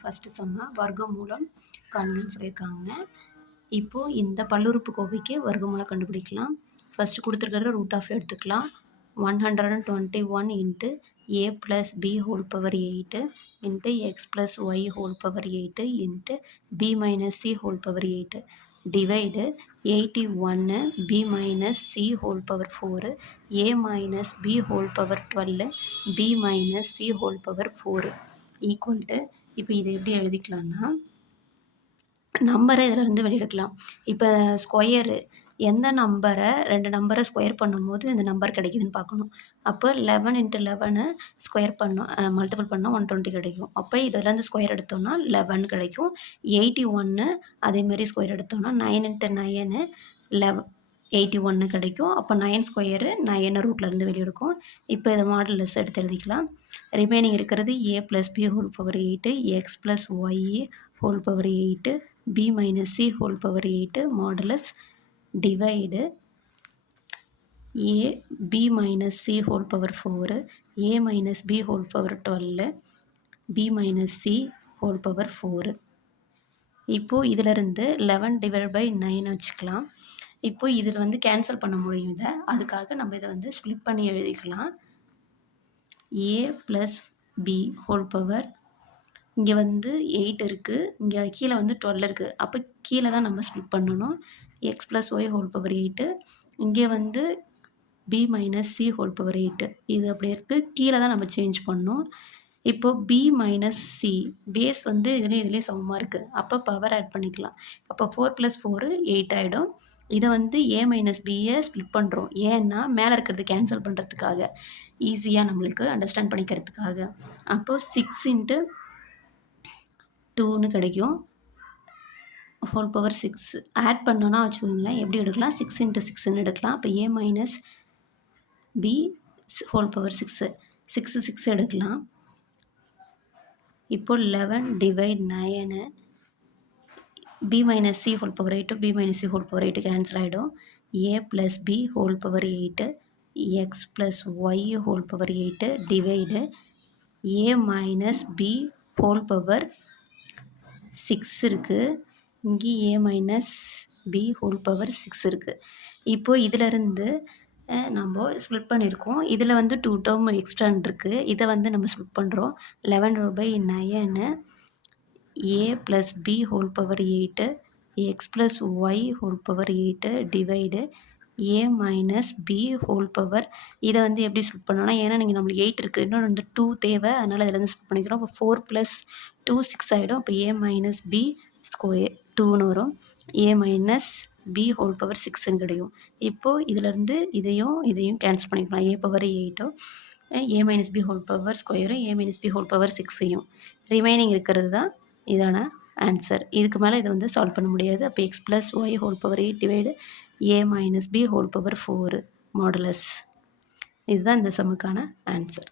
First செம்ம வர்க்கமூலம் காண்கன்னு சொல்லியிருக்காங்க. இப்போது இந்த பல்லுறுப்புக்கோவைக்கு வர்க்கமூலம் கண்டுபிடிக்கலாம். ஃபஸ்ட்டு கொடுத்துருக்கிற ரூட் ஆஃப் எடுத்துக்கலாம். One hundred and twenty one into A plus B whole power eight into X plus Y whole power eight into B minus C whole power eight divide eighty ஒன்று B minus C whole power four A minus B whole power twelve B minus C whole power four equal to இப்போ இதை எப்படி எழுதிக்கலாம்னா நம்பரை இதிலேருந்து வெளியெடுக்கலாம் இப்போ square எந்த நம்பரை ரெண்டு நம்பரை ஸ்கொயர் பண்ணும்போது இந்த நம்பர் கிடைக்குதுன்னு பார்க்கணும். அப்போ லெவன் இன்ட்டு லெவனு ஸ்கொயர் பண்ணோம் மல்டிபிள் பண்ணால் ஒன் டுவெண்ட்டி கிடைக்கும். அப்போ இதிலேருந்து ஸ்கொயர் எடுத்தோம்னா லெவன் கிடைக்கும். எயிட்டி ஒன்று அதேமாரி ஸ்கொயர் எடுத்தோம்னா nine into nine eleven eighty ஒன்று கிடைக்கும். அப்போ நைன் ஸ்கொயரு நயனை ரூட்லேருந்து வெளியெடுக்கும்? இப்போ இதை மாடலஸ் எடுத்து எழுதிக்கலாம். ரிமைனிங் இருக்கிறது A plus B whole power eight X plus Y whole power eight B minus C whole power eight modulus divide A B minus C whole power four A minus B whole power twelve B minus C whole power four இப்போது இதிலிருந்து eleven divide by nine வச்சுக்கலாம். இப்போது இதில் வந்து cancel பண்ண முடியும் இதை. அதுக்காக நம்ம இதை வந்து ஸ்ப்ளிட் பண்ணி எழுதிக்கலாம். A plus B whole power இங்கே வந்து எயிட் இருக்குது இங்கே கீழே வந்து டுவெல் இருக்குது அப்போ கீழே தான் நம்ம ஸ்ப்ளிட் பண்ணணும். X plus Y whole power eight இங்கே வந்து B minus C whole power eight இது அப்படி இருக்குது கீழே தான் நம்ம சேஞ்ச் பண்ணோம் இப்போது பி மைனஸ் சி பேஸ் வந்து இதுலேயும் இதுலேயும் சமமாக இருக்குது அப்போ பவர் ஆட் பண்ணிக்கலாம். அப்போ ஃபோர் ப்ளஸ் ஃபோரு எயிட் ஆகிடும் இதை வந்து ஏ மைனஸ் பியை ஸ்ப்ளிட் பண்ணுறோம் ஏன்னா மேலே இருக்கிறது கேன்சல் பண்ணுறதுக்காக ஈஸியாக நம்மளுக்கு அண்டர்ஸ்டாண்ட் பண்ணிக்கிறதுக்காக. அப்போது சிக்ஸ் இன்ட்டு டூன்னு கிடைக்கும். ஹோல் பவர் சிக்ஸ் ஆட் பண்ணோன்னா வச்சுக்கோங்களேன் எப்படி எடுக்கலாம்? சிக்ஸ் இன்ட்டு சிக்ஸ்ன்னு எடுக்கலாம். அப்போ A minus B whole power six six six எடுக்கலாம். இப்போது eleven divide nine B minus C whole power eight B minus C whole power eight cancel ஆகிடும் A plus B whole power eight X plus Y whole power eight divide A minus B whole power six இருக்குது இங்கே A minus B whole power six இருக்குது இப்போது இதிலருந்து நம்ம split பண்ணியிருக்கோம் இதில் வந்து two term எக்ஸ்ட்ரான் இருக்குது இதை வந்து நம்ம ஸ்ப்ளிட் பண்ணுறோம் லெவன் ரூபாய் nine A plus B whole power eight X plus Y whole power eight divide A minus B whole power இதை வந்து எப்படி ஸ்ப்ளிட் பண்ணோன்னா ஏன்னா நீங்கள் நம்மளுக்கு எயிட் இருக்குது இன்னொன்று வந்து டூ தேவை. அதனால் இதில் வந்து ஸ்ப்ளிட் பண்ணிக்கிறோம். அப்போ ஃபோர் ப்ளஸ் டூ சிக்ஸ் ஆகிடும் அப்போ ஏ மைனஸ் பி ஸ்கொயர் டூன்னு வரும். A minus B whole power சிக்ஸ்ன்னு கிடைக்கும். இப்போது இதிலேருந்து இதையும் இதையும் கேன்சல் பண்ணிக்கலாம். A power எயிட்டும் A minus B whole power ஸ்கொயரும் A minus B whole power சிக்ஸையும் remaining இருக்கிறது தான் இதான ஆன்சர் இதுக்கு மேலே இதை வந்து சால்வ் பண்ண முடியாது. அப்போ X plus Y whole power eight divide A minus B whole power four modulus இதுதான் இந்த சம்முக்கான ஆன்சர்